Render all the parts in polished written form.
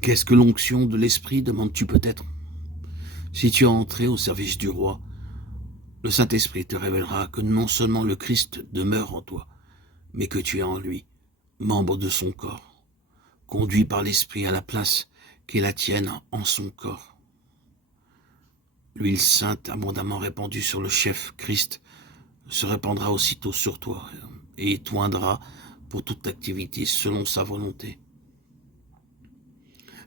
Qu'est-ce que l'onction de l'Esprit, demandes-tu peut-être? Si tu es entré au service du roi, le Saint-Esprit te révélera que non seulement le Christ demeure en toi, mais que tu es en lui, membre de son corps, conduit par l'Esprit à la place qui est la tienne en son corps. L'huile sainte abondamment répandue sur le chef Christ se répandra aussitôt sur toi et t'oindra pour toute activité selon sa volonté.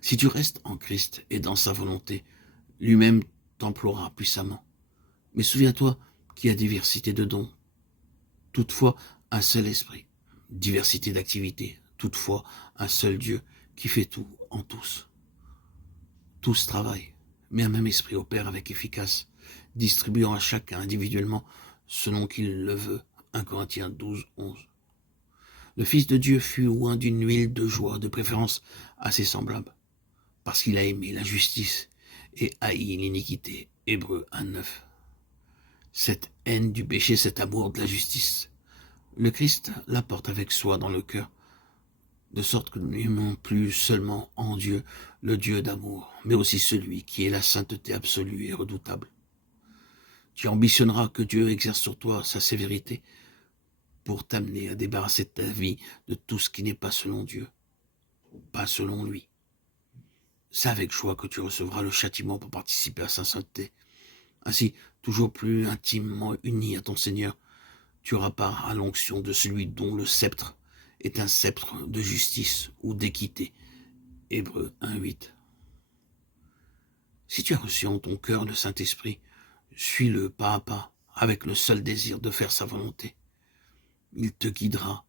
Si tu restes en Christ et dans sa volonté, lui-même t'emploiera puissamment. Mais souviens-toi qu'il y a diversité de dons, toutefois un seul esprit, diversité d'activités, toutefois un seul Dieu qui fait tout en tous. Tous travaillent, mais un même esprit opère avec efficace, distribuant à chacun individuellement selon qu'il le veut. 1 Corinthiens 12, 11. Le Fils de Dieu fut oint d'une huile de joie, de préférence assez semblable, parce qu'il a aimé la justice et haï l'iniquité. Hébreux 1, 9. Cette haine du péché, cet amour de la justice, le Christ l'apporte avec soi dans le cœur, de sorte que nous n'aimons plus seulement en Dieu, le Dieu d'amour, mais aussi celui qui est la sainteté absolue et redoutable. Tu ambitionneras que Dieu exerce sur toi sa sévérité pour t'amener à débarrasser ta vie de tout ce qui n'est pas selon Dieu, pas selon lui. C'est avec joie que tu recevras le châtiment pour participer à sa sainteté. Ainsi, toujours plus intimement uni à ton Seigneur, tu auras part à l'onction de celui dont le sceptre est un sceptre de justice ou d'équité. Hébreux 1:8. Si tu as reçu en ton cœur le Saint-Esprit, suis-le pas à pas, avec le seul désir de faire sa volonté. Il te guidera,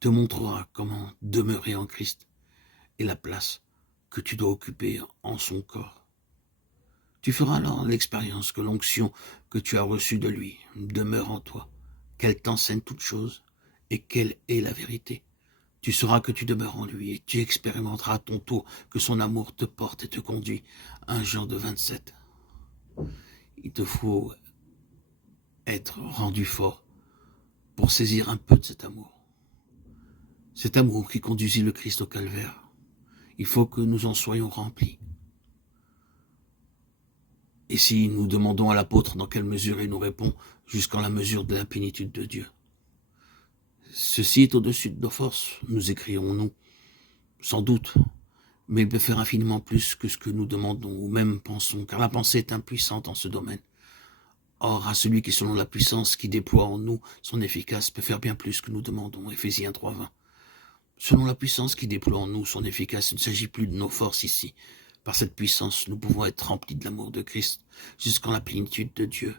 te montrera comment demeurer en Christ et la place que tu dois occuper en son corps. Tu feras alors l'expérience que l'onction que tu as reçue de lui demeure en toi, qu'elle t'enseigne toutes choses et quelle est la vérité. Tu sauras que tu demeures en lui et tu expérimenteras à ton tour que son amour te porte et te conduit. 1 Jean 2,27. Il te faut être rendu fort pour saisir un peu de cet amour. Cet amour qui conduisit le Christ au calvaire. Il faut que nous en soyons remplis. Et si nous demandons à l'apôtre dans quelle mesure il nous répond, jusqu'en la mesure de la plénitude de Dieu. Ceci est au-dessus de nos forces, nous écrions-nous, sans doute, mais il peut faire infiniment plus que ce que nous demandons ou même pensons, car la pensée est impuissante en ce domaine. Or, à celui qui, selon la puissance qui déploie en nous son efficace, peut faire bien plus que nous demandons. Éphésiens 3:20. Selon la puissance qui déploie en nous son efficace, il ne s'agit plus de nos forces ici. Par cette puissance, nous pouvons être remplis de l'amour de Christ jusqu'en la plénitude de Dieu.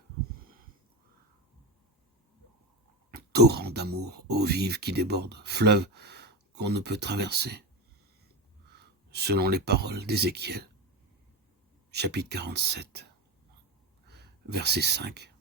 Torrent d'amour, eau vive qui déborde, fleuve qu'on ne peut traverser. Selon les paroles d'Ézéchiel, chapitre 47, verset 5.